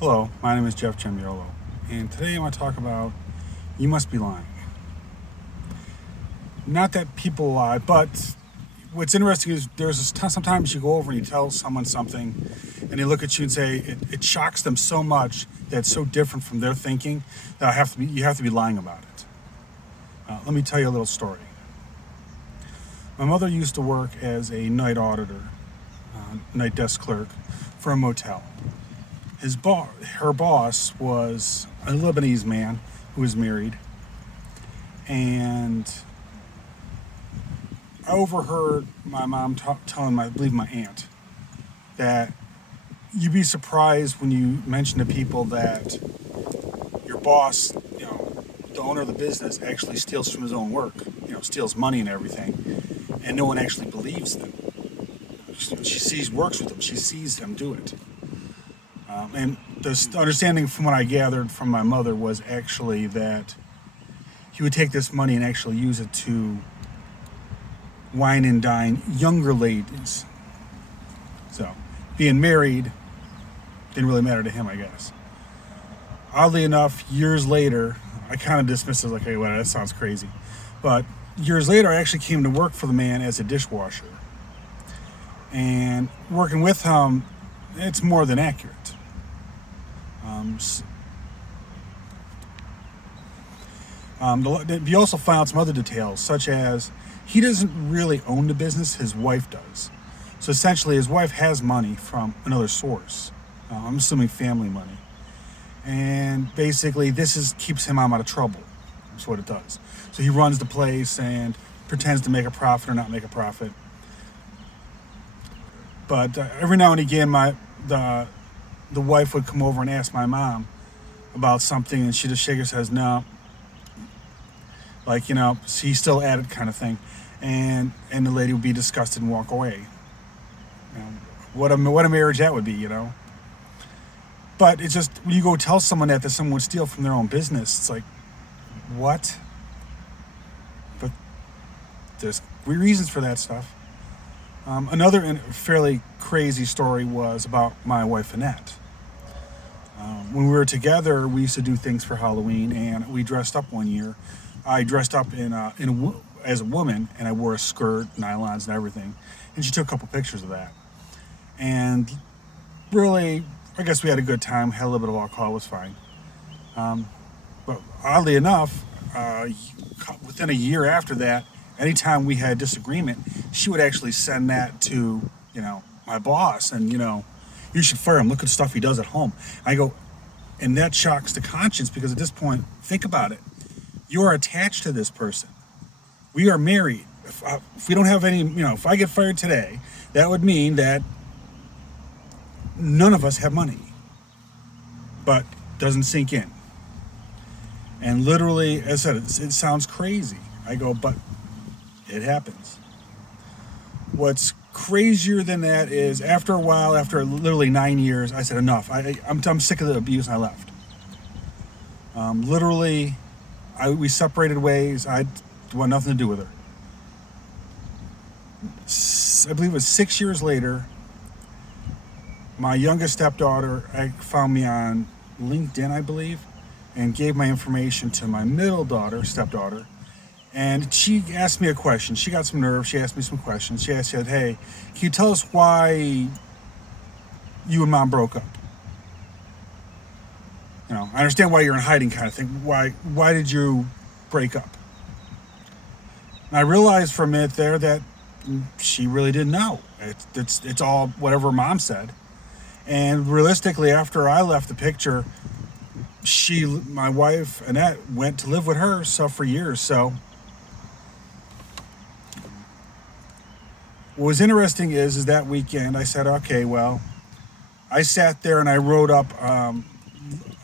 Hello, my name is Jeff Gemiolo, and today I want to talk about you must be lying. Not that people lie, but what's interesting is sometimes you go over and you tell someone something, and they look at you and say it shocks them so much that it's so different from their thinking that you have to be lying about it. Let me tell you a little story. My mother used to work as a night auditor, night desk clerk for a motel. Her boss was a Lebanese man who was married, and I overheard my mom telling I believe my aunt, that you'd be surprised when you mention to people that your boss, the owner of the business, actually steals from his own work, steals money and everything, and no one actually believes them. Works with him, she sees him do it. And the understanding from what I gathered from my mother was actually that he would take this money and actually use it to wine and dine younger ladies. So, being married didn't really matter to him, I guess. Oddly enough, years later, I kind of dismissed it like, hey, well, that sounds crazy. But years later, I actually came to work for the man as a dishwasher. And working with him, it's more than accurate. Um, he also found some other details, such as he doesn't really own the business, his wife does. So essentially, his wife has money from another source. I'm assuming family money. And basically, keeps him out of trouble. That's what it does. So he runs the place and pretends to make a profit or not make a profit. But every now and again, the wife would come over and ask my mom about something, and she just shake her head, no, like, he's still at it, kind of thing, and the lady would be disgusted and walk away. You know, what a marriage that would be. But it's just when you go tell someone that someone would steal from their own business, it's like, what? But there's reasons for that stuff. Another fairly crazy story was about my wife Annette. When we were together, we used to do things for Halloween, and we dressed up one year. I dressed up as a woman, and I wore a skirt, nylons, and everything. And she took a couple pictures of that. And really, I guess we had a good time. Had a little bit of alcohol, was fine. But oddly enough, within a year after that, anytime we had disagreement, she would actually send that to, my boss, and, you should fire him. Look at the stuff he does at home. I go, and that shocks the conscience, because at this point, think about it. You are attached to this person. We are married. If we don't have any, if I get fired today, that would mean that none of us have money. But doesn't sink in. And literally, as I said, it sounds crazy. I go, but it happens. What's crazier than that is, after a while, after literally 9 years, I said, enough. I'm sick of the abuse, and I left. Literally, we separated ways. I want nothing to do with her. I believe it was 6 years later, my youngest stepdaughter found me on LinkedIn, I believe, and gave my information to my middle stepdaughter. And she asked me a question. She got some nerve. She asked me some questions. She said, hey, can you tell us why you and mom broke up? I understand why you're in hiding, kind of thing. Why did you break up? And I realized for a minute there that she really didn't know. It's all whatever mom said. And realistically, after I left the picture, my wife, Annette, went to live with her for years. So what was interesting is that weekend I said, okay, well, I sat there and I wrote up,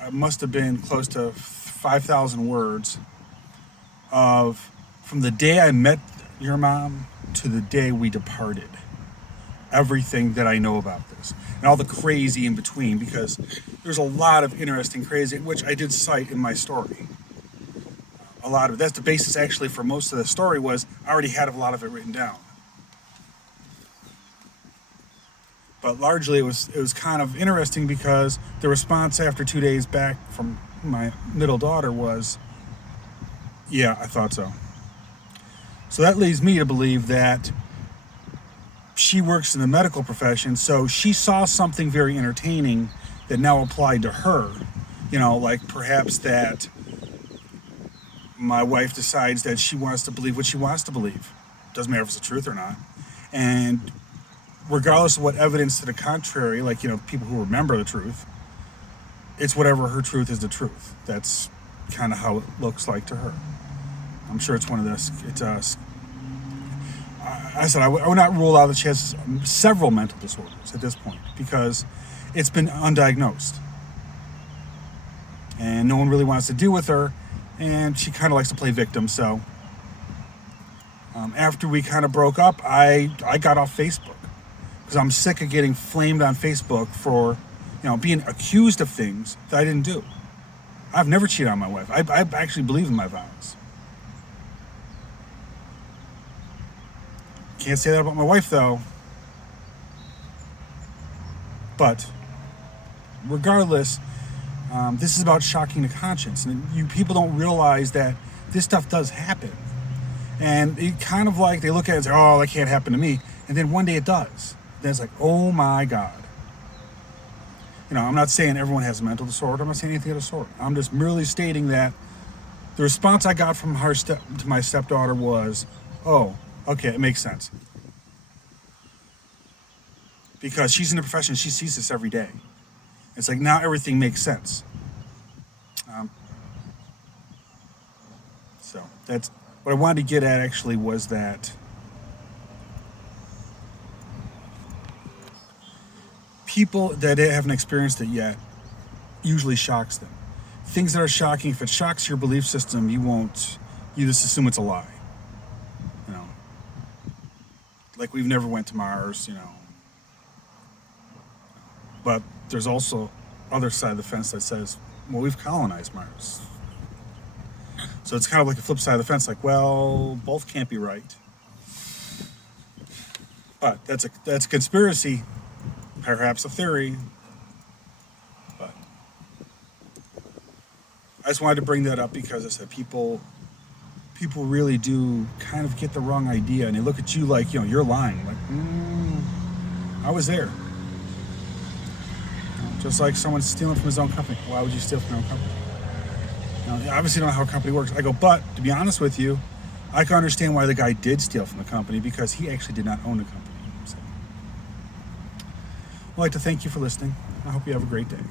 it must have been close to 5,000 words from the day I met your mom to the day we departed. Everything that I know about this and all the crazy in between, because there's a lot of interesting crazy, which I did cite in my story. A lot of that's the basis actually for most of the story. Was I already had a lot of it written down. But largely, it was kind of interesting because the response after 2 days back from my middle daughter was, "Yeah, I thought so." So that leads me to believe that she works in the medical profession, so she saw something very entertaining that now applied to her. Like perhaps that my wife decides that she wants to believe what she wants to believe. Doesn't matter if it's the truth or not. And regardless of what evidence to the contrary, like, people who remember the truth, it's whatever her truth is the truth. That's kind of how it looks like to her. I'm sure it's one of this. I said I would not rule out that she has several mental disorders at this point because it's been undiagnosed. And no one really wants to deal with her, and she kind of likes to play victim. So after we kind of broke up, I got off Facebook because I'm sick of getting flamed on Facebook for being accused of things that I didn't do. I've never cheated on my wife. I actually believe in my vows. Can't say that about my wife, though. But regardless, this is about shocking the conscience. And people don't realize that this stuff does happen. And it kind of like they look at it and say, "Oh, that can't happen to me." And then one day it does. Then it's like, "Oh my God." I'm not saying everyone has a mental disorder. I'm not saying anything of the sort. I'm just merely stating that the response I got from her to my stepdaughter was, "Oh, okay, it makes sense." Because she's in the profession, she sees this every day. It's like now everything makes sense. So that's what I wanted to get at. Actually, was that people that haven't experienced it yet usually shocks them. Things that are shocking, if it shocks your belief system, you just assume it's a lie. Like we've never went to Mars, But there's also other side of the fence that says, well, we've colonized Mars. So it's kind of like a flip side of the fence, like, well, both can't be right. But that's a conspiracy, perhaps a theory. But I just wanted to bring that up because I said people really do kind of get the wrong idea, and they look at you like, you're lying. Like, I was there. Just like someone stealing from his own company. Why would you steal from your own company? You obviously don't know how a company works. I go, but to be honest with you, I can understand why the guy did steal from the company because he actually did not own the company. So, I'd like to thank you for listening. I hope you have a great day.